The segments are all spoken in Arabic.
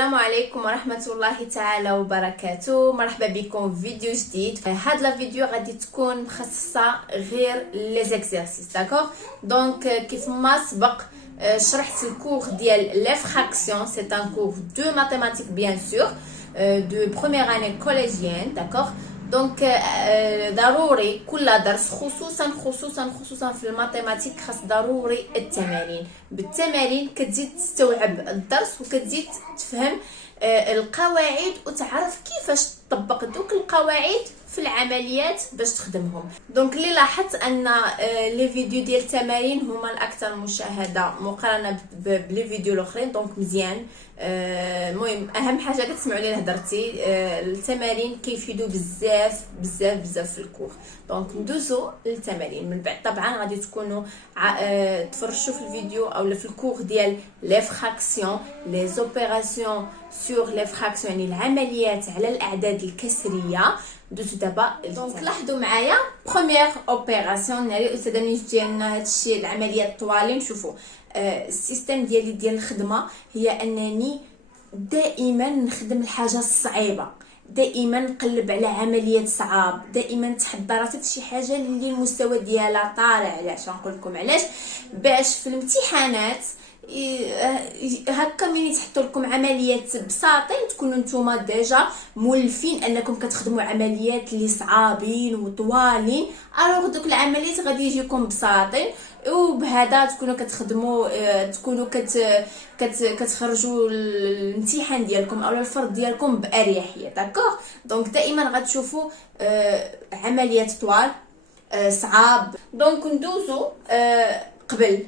السلام عليكم ورحمة الله تعالى وبركاته. مرحبا بكم في فيديو جديد. هاد لا فيديو غادي تكون مخصصة غير لي زيكزارسيس، داكوغ. دونك كيف ما سبق شرحت الكور ديال لي فراكسيون، سي ان كور دو ماتيماتيك بيان سور دو بروميير اني كوليجيان، داكوغ. دونك ضروري كل درس خصوصا في الماتيماتيك خاص ضروري التمارين. بالتمارين كتزيد تستوعب الدرس وكتزيد تفهم القواعد وتعرف كيفاش تطبق دوك القواعد في العمليات باش تخدمهم. دونك اللي لاحظت ان لي فيديو ديال التمارين هما الاكثر مشاهده مقارنه بلي فيديو الاخرين، دونك مزيان. المهم اهم حاجه كتسمعوا لي هضرتي، التمارين كيفيدوا بزاف في الكور. دونك ندوزو للتمارين من بعد. طبعا غادي تكونوا تفرجوا في الفيديو او في الكور ديال لي فراكسيون، لي زوبيراسيون سور لي فراكسيون، يعني العمليات على الاعداد الكسريه. دوزو دابا. دونك لاحظوا معايا بروميير اوبيراسيون ناري الاستاذه منين ديالنا هادشي العمليات طوالين. شوفوا السيستم ديال الخدمه هي انني دائما نخدم الحاجه الصعيبه، دائما نقلب على عمليات صعاب، دائما نتحدى راسي شي حاجه اللي المستوى ديالها طالع. علاش غنقول لكم علاش؟ باش في الامتحانات هكا ملي تحطوا لكم عمليات بساطين تكونوا نتوما ديجا مولفين انكم كتخدموا عمليات اللي صعابين وطوالين، الوغ دوك العمليات غادي يجيكم بساطين، وبهذا تكونوا كتخدموا تكونوا كتخرجوا الامتحان ديالكم او الفرض ديالكم باريحيه، داكوغ. دونك دائما غتشوفوا عمليات طوال صعاب. دونك ندوزو قبل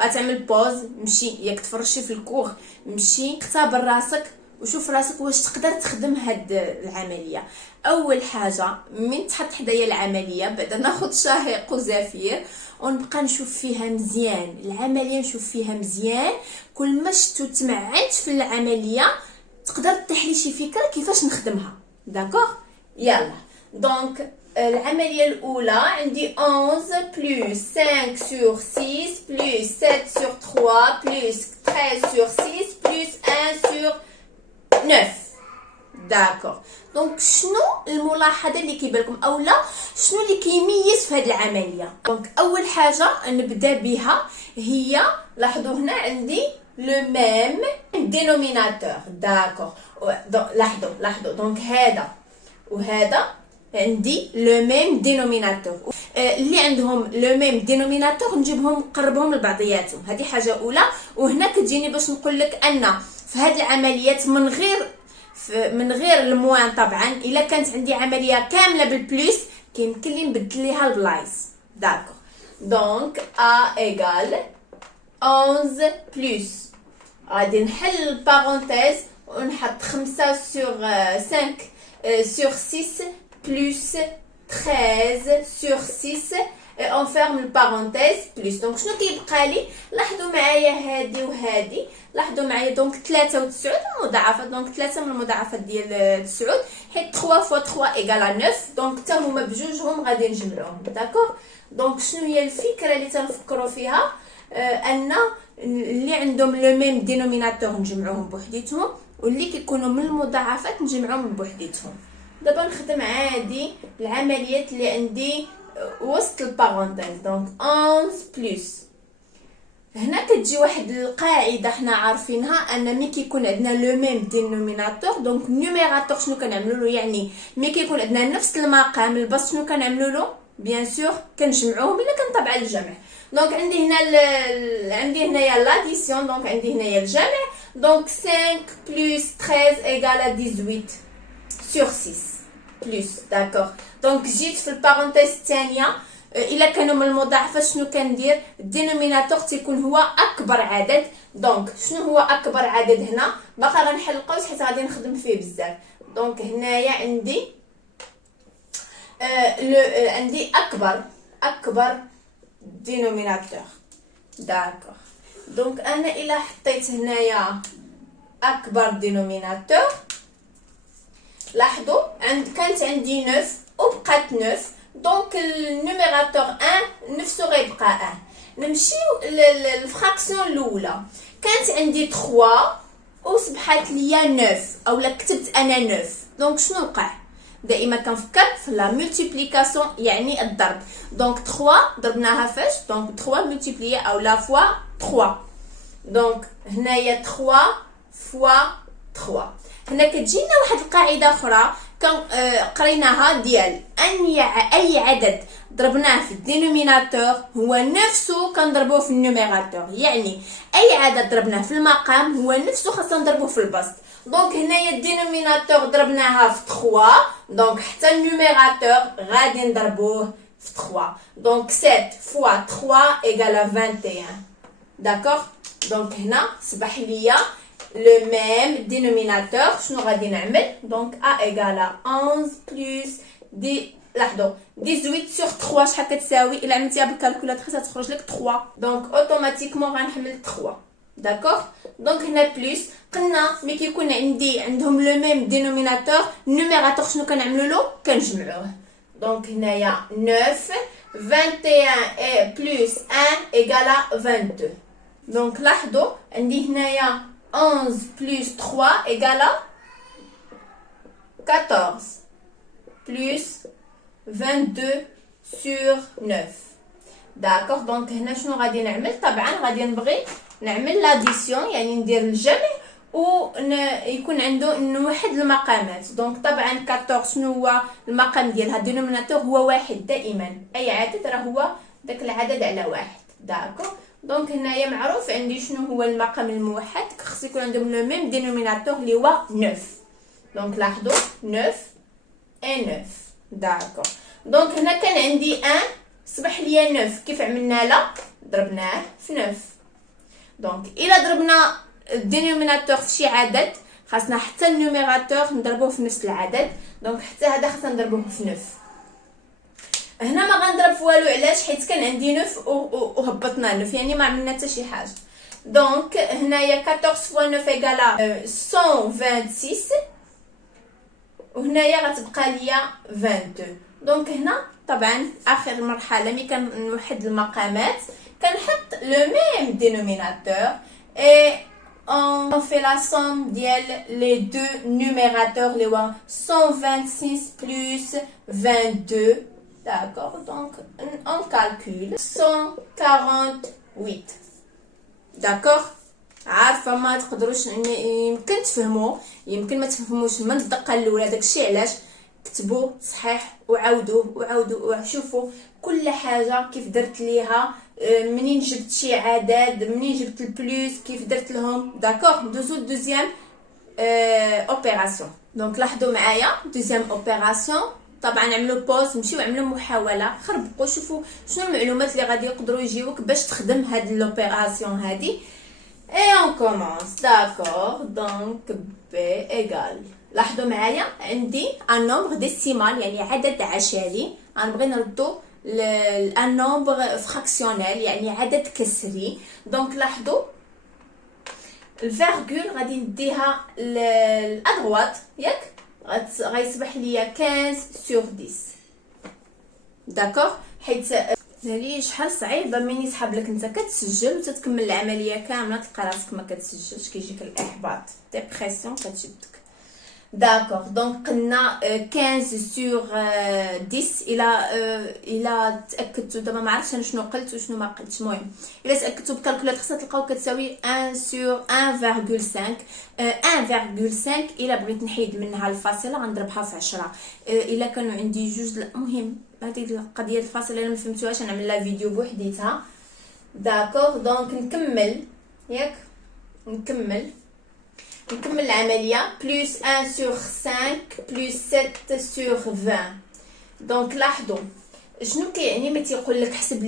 غتعمل بوز، مشي ياك تفرجي في الكور، مشي اختبر راسك وشوف راسك واش تقدر تخدم هاد العمليه. اول حاجه من تحط حدايا العمليه بعدا ناخذ شاهق وزفير ونبقى نشوف فيها مزيان العمليه، نشوف فيها مزيان. كل ما شفتو تمعنت في العمليه تقدر تحلي شي فكره كيفاش نخدمها، داكوغ. يلا دونك العمليه الاولى عندي 11 بلس 5 sur 6 بلس 7 sur 3 بلس 13 sur 6 بلس 1 sur 9، داكوغ. دونك شنو الملاحظه اللي كيبان لكم اولا شنو اللي كيميز في هذه العمليه؟ دونك اول حاجه نبدا بها هي، لاحظوا هنا عندي لو ميم دينوميناتور، داكوغ. لاحظوا دونك هذا وهذا عندي لو ميم دينوميناتور. اللي عندهم لو ميم دينوميناتور نجيبهم نقربهم لبعضياتهم، هذه حاجه اولى. وهنا كتجيني باش نقول لك ان في هذه العمليات من غير الموان، طبعا الا كانت عندي عمليه كامله بالبلس كيمكن لي نبدل ليها البلايص، داكوغ. دونك ا ايغال 11 بلس، غادي نحل البارونتيز ونحط 5 sur 5 sur 6 plus 13 sur 6 on ferme le parenthèse plus. دونك شنو كيبقى لي؟ لاحظوا معايا هادي وهادي، لاحظوا معايا دونك 93 المضاعفات. دونك 3 من المضاعفات ديال 9 حيت 3 fois 3 égale 9، دونك حتى هما بجوجهم غادي نجمعوهم، داكوغ. دونك شنو هي الفكره اللي تنفكروا فيها؟ ان اللي عندهم لو ميم دينوميناتور نجمعوهم بوحديتهم، واللي كيكونوا من المضاعفات نجمعوهم بوحديتهم. دابا نخدم عادي العمليات اللي عندي وسط البارونتيز. دونك 11 بلس، هنا كتجي واحد القاعده حنا عارفينها ان ملي كيكون عندنا لو ميم دينوميناتور دونك نيميراتور شنو كنعملوا له؟ يعني ملي كيكون عندنا نفس المقام البسط شنو كنعملوا له؟ بيان سور كنجمعوهم الا كان طبعا الجمع. دونك عندي هنا عندي هنايا لاديسيون، دونك عندي هنايا الجمع. دونك 5 بلس 13 égale 18 sur 6 plus، داكوغ. دونك جيت في البارونتيز الثانيه الا كانوا من المضاعفات شنو كندير؟ الدينوميناتور تيكون هو اكبر عدد. دونك شنو هو اكبر عدد هنا؟ باقا غنحل القوس حيت غادي نخدم فيه بزاف. دونك هنايا عندي عندي اكبر دينوميناتور، داكوغ. دونك انا الا حطيت هنايا اكبر دينوميناتور، لاحظوا كانت عندي 9 وبقات 9، دونك النيميراتور 1 نفسه غيبقى 1. نمشيو للفراكسيون الاولى، كانت عندي 3 وصبحت ليا 9 اولا كتبت انا 9. دونك شنو وقع؟ دائما كنفكر في لا مولتيبليكاسيون يعني الضرب. دونك 3 ضربناها فاش؟ دونك 3 مولتيبليي او لا فوا 3. دونك هنايا 3 فوا 3. هنا كتجينا واحد القاعده اخرى قريناها ديال اي عدد ضربناه في الدينوميناتور هو نفسه كنضربوه في النوميراتور. يعني اي عدد ضربناه في المقام هو نفسه خاصنا نضربوه في البسط. دونك هنايا الدينوميناتور ضربناها في 3. دونك حتى النوميراتور غادي نضربوه في 3. دونك 7 فوا 3 ايغال 21. داكوغ. دونك هنا صبح ليا le même dénominateur. شنو غادي نعمل؟ دونك a égale 11 plus دي لاحظوا 18 sur 3 شحال كتساوي؟ الا عملتيها بالكالكولاتريس غتخرج لك 3. دونك اوتوماتيكمون غنحمل 3. داكوغ. دونك هنا بلس قلنا ملي كيكون عندهم لو ميم دينوميناتور النوميراتور شنو كنعملوا له؟ كنجمعوه. دونك هنايا 9 21 بلس 1 ايغالا 22. دونك لاحظوا عندي هنايا 11 plus 3 égale 14 plus 22 sur 9. داكوغ. دونك هنا شنو غادي نعمل؟ طبعا غادي نبغي نعمل لاديسيون يعني ندير الجمع ويكون عنده نوحد المقامات. دونك طبعا 14 شنو هو المقام ديالها؟ الدينوميناتور هو واحد دائما. اي عدد راه هو داك العدد على واحد. داكوغ. دونك هنايا معروف عندي شنو هو المقام الموحد خص يكون عندهم لو ميم دينوميناتور اللي هو 9. دونك لاحظوا 9 اي 9. داكوغ. دونك هنا كان عندي 1 صبح ليا 9. كيف عملنا لا؟ ضربناه في 9. دونك الا ضربنا الدينوميناتور في شي عدد خاصنا حتى النوميراتور نضربوه في نفس العدد. دونك حتى هذا خاصنا نضربوه في 9. هنا ما غنضرب في والو. علاش؟ حيت كان عندي 9 وهبطنا 9 يعني ما عملنا حتى شي حاجه. دونك هنايا 14 فوا 9 ايغالا 126 وهنايا غتبقى ليا 22. دونك هنا طبعا اخر مرحله ملي كنوحد المقامات كنحط لو ميم دينوميناتور اي on fait la somme ديال les deux numérateurs اللي هو 126 plus 22. D'accord, donc on calcule 148. D'accord. عارفه ما تقدروش يمكن تفهموا يمكن ما تفهموش من الدقه الاولى. داكشي علاش كتبوا صحيح وعاودوا وشوفوا كل حاجه كيف درت ليها. منين جبت شي عدد منين جبت البلوس كيف درت لهم. داكوغ. ندوزو دوزيام اوبيراسيون. دونك لاحظوا معايا دوزيام اوبيراسيون. طبعا عملوا بوز مشيو عملوا محاوله خربقوا شوفوا شنو المعلومات اللي غادي يقدروا يجيوك باش تخدم هاد لوبيراسيون هادي. اي اون كومونس. داكوغ. دونك بي ايغال لاحظوا معايا عندي ان نومبر ديسيمال يعني عدد عشري. غنبغي نردو لان نومبر فراكسيونيل يعني عدد كسري. دونك لاحظوا الفيرغول غادي نديها لادغوات ياك غيصبح ليا 15 sur 10. داكوغ. حيت لي شحال صعيبه ملي يسحب لك انت كتسجل وتتكمل العمليه كامله تلقى راسك ما كتسجلش كيجيك الاحباط ديبرسيون كتشدك. داكوغ. دونك قلنا 15 sur 10 الى تاكدتوا. دابا ما عرفتش انا شنو قلت وشنو ما قلتش. المهم الا تاكدتوا بالكالكولاتر تلقاو كتساوي 1 sur 1,5. 1,5 الا بغيت نحيد منها الفاصله غنضربها في 10. الا كانوا عندي جوج المهم هذه القضيه الفاصله الا ما فهمتوهاش نعمل لها فيديو بوحديتها. داكوغ. دونك نكمل ياك نكمل العمليه. بلس 1 sur 5 بلس 7 sur 20. دونك لاحظوا شنو كيعني ملي تيقول لك حسب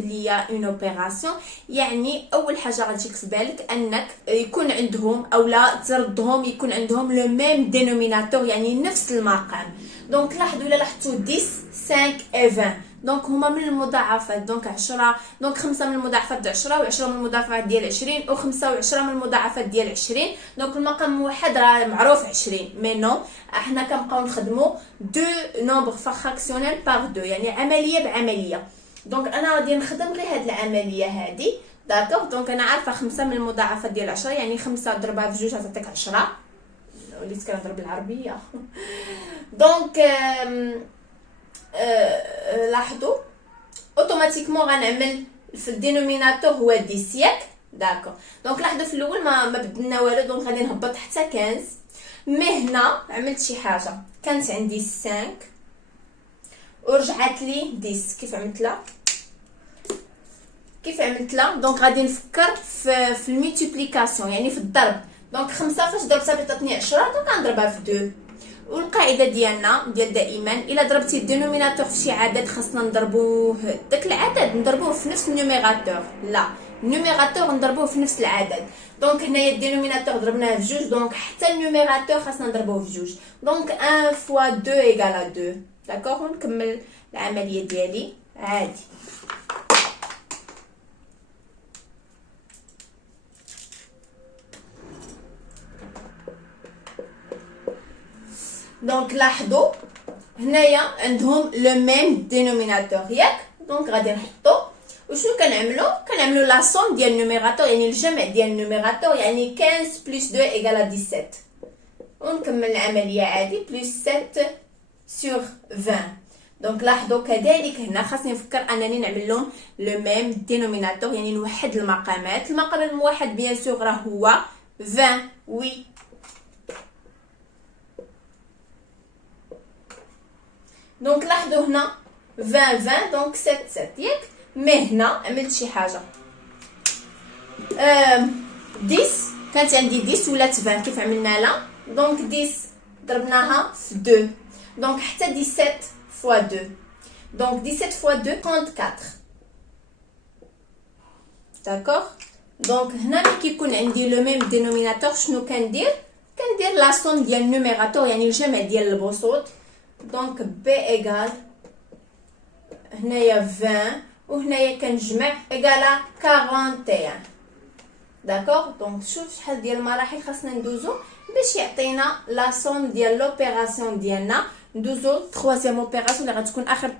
ليا اون اوبيراسيون. يعني اول حاجه غتجيك في بالك انك يكون عندهم اولا تردهم يكون عندهم لو ميم دينوميناتور يعني نفس المقام. دونك لاحظوا الا لاحظتوا 10 5 et 20 دونك هما من المضاعفات. دونك 10 دونك 5 من المضاعفات 10 و10 من المضاعفات ديال 20 و5 و10 من المضاعفات ديال 20. دونك المقام الموحد راه معروف 20 مي نو احنا كنبقاو نخدموا دو نومبر فراكسيونيل بار دو يعني عمليه بعمليه. دونك انا غادي نخدم غير هاد العمليه هادي. داكوغ. دونك انا عارفه 5 من المضاعفات ديال 10 يعني 5 ضربها في 2 غتعطيك 10. وليت كنهضر بالعربيه. دونك لاحظوا اوتوماتيكمون غنعمل في الدينوميناتور هو 10 ياك. داكوغ. دونك لاحظوا في الاول ما بدلنا والو، دونك غادي نهبط حتى 15. مي هنا عملت شي حاجه، كانت عندي 5 ورجعت لي 10. كيف عملت لها دونك غادي نفكر في الميتيبليكاسيون يعني في الضرب. دونك 5 فاش ضربتها عطاتني 10، دونك غنضربها في 2. والقاعده ديالنا دائما الا ضربتي الدينوميناتور في شي عدد خاصنا نضربوه داك العدد نضربوه في نفس النوميراتور، لا النوميراتور نضربوه في نفس العدد. دونك هنايا الدينوميناتور ضربناه في 2، دونك حتى النوميراتور خاصنا نضربوه في 2. دونك 1 فوا 2 ايكال 2. داكوغ. ونكمل العمليه ديالي عادي. دونك لاحظوا هنايا عندهم لو ميم دينوميناتور ياك. دونك غادي نحطو وشنو كنعملو لا سوم ديال النوميراتور يعني الجمع ديال النوميراتور يعني 15 بلس 2 ايكال 17. ونكمل العمليه عادي بلس 7 سور 20. دونك لاحظوا كذلك هنا خاصني نفكر انني نعمل لهم لو ميم دينوميناتور يعني نوحد المقامات. المقام الموحد بيان سور راه هو 20 وي. دونك لاحظوا هنا 20 دونك 7 ياك. مي هنا عملت شي حاجه 10 كانت عندي 10 ولات 20. كيف عملنا لها دونك 10 ضربناها في 2 دونك حتى 17 فوا 2 دونك 17 فوا 2 34. داكوغ. دونك هنا ملي كيكون عندي لو ميم دينوميناتور شنو كندير لا سوم ديال النوميراتور يعني الجمع ديال البسوط. دونك بي ايغال هنايا 20 وهنايا كنجمع ايغالا 41. داكوغ. دونك شوف شحال ديال المراحل خاصنا ندوزو باش يعطينا لا سوم ديال لوبيراسيون ديالنا. ندوزو تروازيام اوبيراسيون اللي غتكون اخر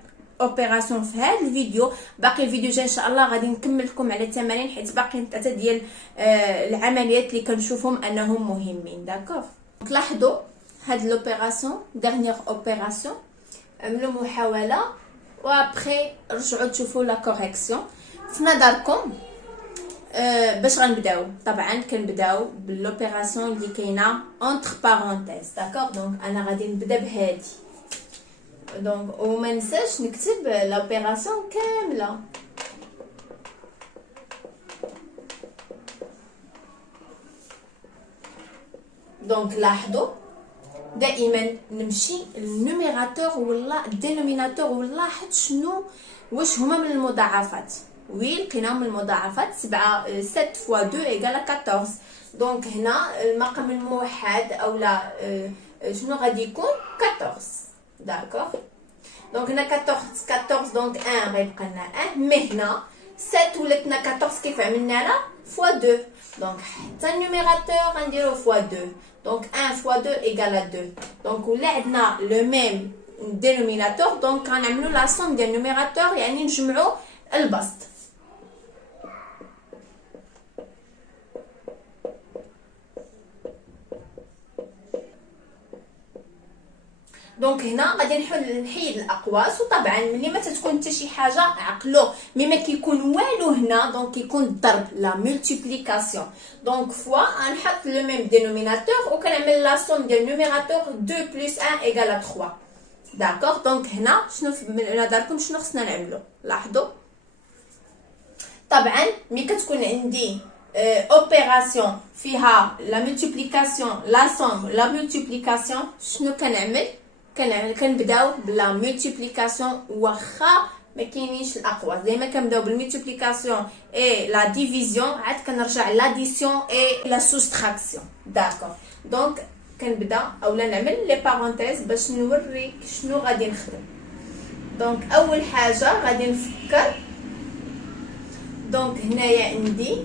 اوبيراسيون في هذا الفيديو. باقي الفيديو جاي ان شاء الله غادي نكمل لكم على التمارين حيت باقي 3 ديال العمليات اللي كنشوفهم انهم مهمين. داكوغ. دونك لاحظوا هاد لوبيراسيون ديرنيير اوبيراسيون عملوا محاوله وابخي رجعوا تشوفوا لا كوريكسيون. في نظركم باش غنبداو طبعا كنبداو باللوبيراسيون اللي كاينه اونتر بارونتيز. داكوغ. دونك انا غادي نبدا بهادي. دونك وما نساش نكتب لوبيراسيون كامله. دونك لاحظوا دائما نمشي النوميراتور ولا الدينوميناتور ونلاحظ شنو واش هما من المضاعفات. وي لقيناهم من المضاعفات 7 فوا 2 ايكال 14. دونك هنا المقام الموحد او لا شنو غادي يكون 14. داكوغ. دونك هنا 14 دونك 1 غيبقى لنا 1. مي هنا 7 ولاتنا 14 كيف عملنا لها فوا 2. دونك حتى النوميراتور غنديروه فوا 2. دونك 1 فوا 2 ايكال 2. دونك ولا عندنا لو ميم دينوميناتور دونك غنعملو لا سوم ديال النوميراتور يعني نجمعو البسط. دونك هنا غادي نحيد الاقواس. وطبعا ملي ما تكون حتى شي حاجه عقلو مي ما كيكون والو هنا دونك كيكون الضرب لا مولتيبليكاسيون. دونك فوا غنحط لو ميم دينوميناتور وكنعمل لا سوم ديال النوميراتور 2 بلس 1 ايكال 3. داكوغ. دونك هنا شنو من نظركم شنو خصنا نعملو؟ لاحظوا طبعا ملي كتكون عندي اوبيراسيون فيها لا مولتيبليكاسيون لا سوم لا مولتيبليكاسيون شنو كنبداو بلا مولتيبليكاسيون واخا ما كاينينش الاقواس. دائما كنبداو بالمولتيبليكاسيون اي لا ديفيزيون عاد كنرجع لاديسيون اي لا سوستراكسيون. داكوغ. دونك كنبدا اولا نعمل لي بارونتيز باش نوريك شنو غادي نخدم. دونك اول حاجه غادي نفكر. دونك هنايا عندي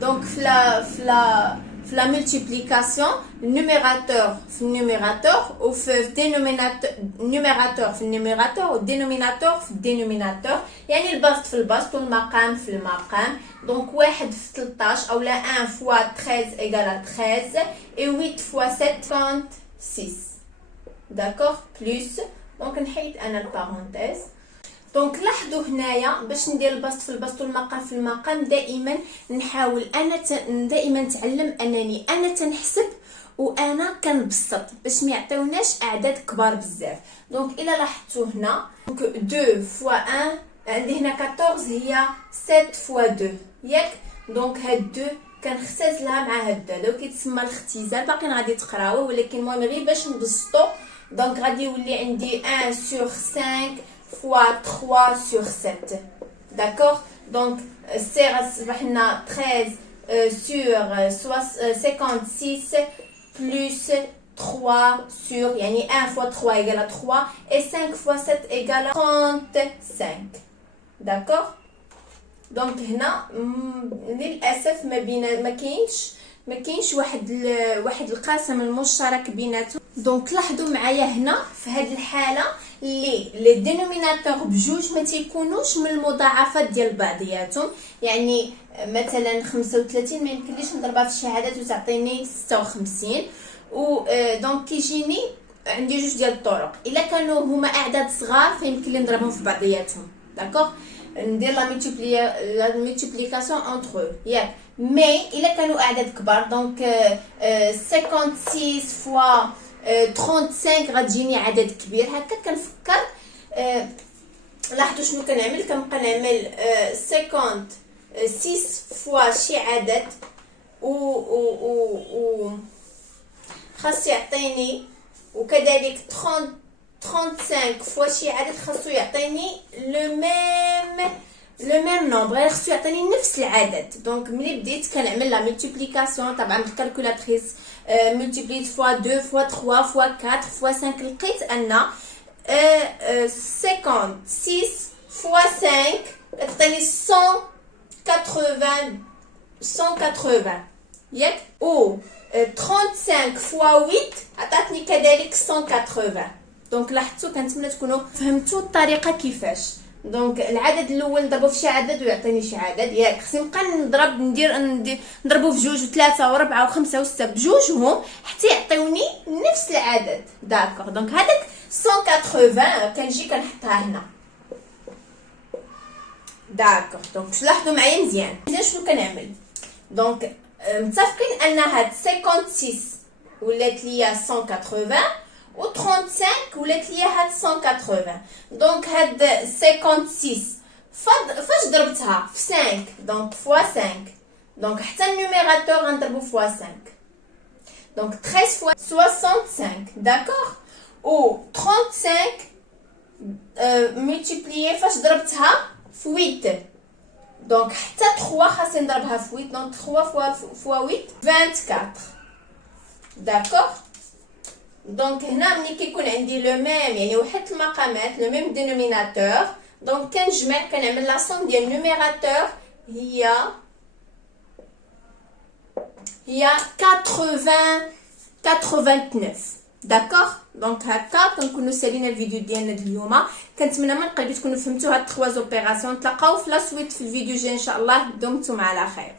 دونك في في la multiplication النوميراتور في النوميراتور وفي الدينوميناتور النوميراتور في النوميراتور والدينوميناتور في الدينوميناتور، يعني البسط في البسط والمقام في المقام. دونك 1 في 13 او لا 1 فوا 13 ايغال 13 et 8 فوا 7 56. داكوغ بلس دونك نحيد انا البارونتيز. دونك لاحظوا هنايا باش ندير البسط في البسط والمقام في المقام دائما نحاول انا دائما نتعلم انني انا تنحسب وانا كنبسط باش ما يعطيوناش اعداد كبار بزاف. دونك الا لاحظتوا هنا دونك 2 فوا 1 عندي هنا 14 هي 7 فوا 2 ياك. دونك هاد 2 كنختزلها مع هاد 2 لو كيتسمى الاختزال، باقي غادي تقراوه ولكن المهم غير باش نبسطو. دونك غادي يولي عندي 1 sur 5 fois 3 sur 7. D'accord? Donc, c'est ربحنا 13 sur 56 plus 3 sur يعني 1 fois 3 égale 3 et 5 fois 7 égale 35. D'accord? Donc هنا للاسف ما كاينش واحد القاسم المشترك بيناتهم. دونك لاحظوا معايا هنا في هذه الحاله اللي الدينوميناتور بجوج ما تيكونوش من المضاعفات ديال بعضياتهم، يعني مثلا 35 ما يمكنليش نضربها في الشهادات وتعطيني 56. و دونك كيجيني عندي جوج ديال الطرق، الا كانوا هما اعداد صغار فيمكن لي نضربهم في بعضياتهم. داكوغ ندير لا مولتيبليكاسيون انتر ياك. مي الا كانوا اعداد كبار دونك 56 فوا 35 غتجيني عدد كبير هكا كنفكر. لاحظوا شنو كنعمل، كنبقى نعمل 56 فوا شي عدد و خاص يعطيني، وكذلك 35 فوا شي عدد خاصو يعطيني لو ميم نومبر، خاصو يعطيني نفس العدد. دونك ملي بديت كنعمل لا مولتيبليكاسيون طبعا بالكالكولاتريس multiplié fois 2 fois 3 fois 4 fois 5 لقيت ان 56 fois 5 تعطيني 180 ياك. و 35 fois 8 عطاتني كذلك 180. دونك لاحظتوا كنتمنى تكونوا فهمتوا الطريقه كيفاش. دونك العدد الاول نضربو في شي عدد ويعطيني شي عدد ياك، خصني نبقى نضربو في جوج وثلاثه وربعه وخمسه وسته بجوجهم حتى يعطيوني نفس العدد. داكوغ دونك هذاك 180 كنجي كنحطها هنا. داكوغ دونك لاحظوا معايا مزيان شنو كنعمل. دونك متفقين ان هاد 56 ولات ليا 180 و 35 ولات ليا هاد 180. دونك هاد 56 فاش ضربتها في 5 دونك فوا 5 دونك حتى النوميراتور غنضربو فوا 5 دونك 13 فوا 65. داكوغ. و 35 ملتيبليي فاش ضربتها في 8 دونك حتى 3 خاصني نضربها في 8 دونك 3 فوا 8 24. داكوغ. دونك هنا ملي كيكون عندي لو ميم يعني وحدت المقامات لو ميم دينوميناتور دونك كنجمع كنعمل لا سوم ديال النوميراتور هي 89. داكوغ. دونك هكا كنكونوا سالينا الفيديو ديالنا اليوم. كنتمنى من قلبي تكونوا فهمتوا هاد 3 اوبيراسيون. نتلاقاو في لا سويت في الفيديو الجاي ان شاء الله. دمتم على خير.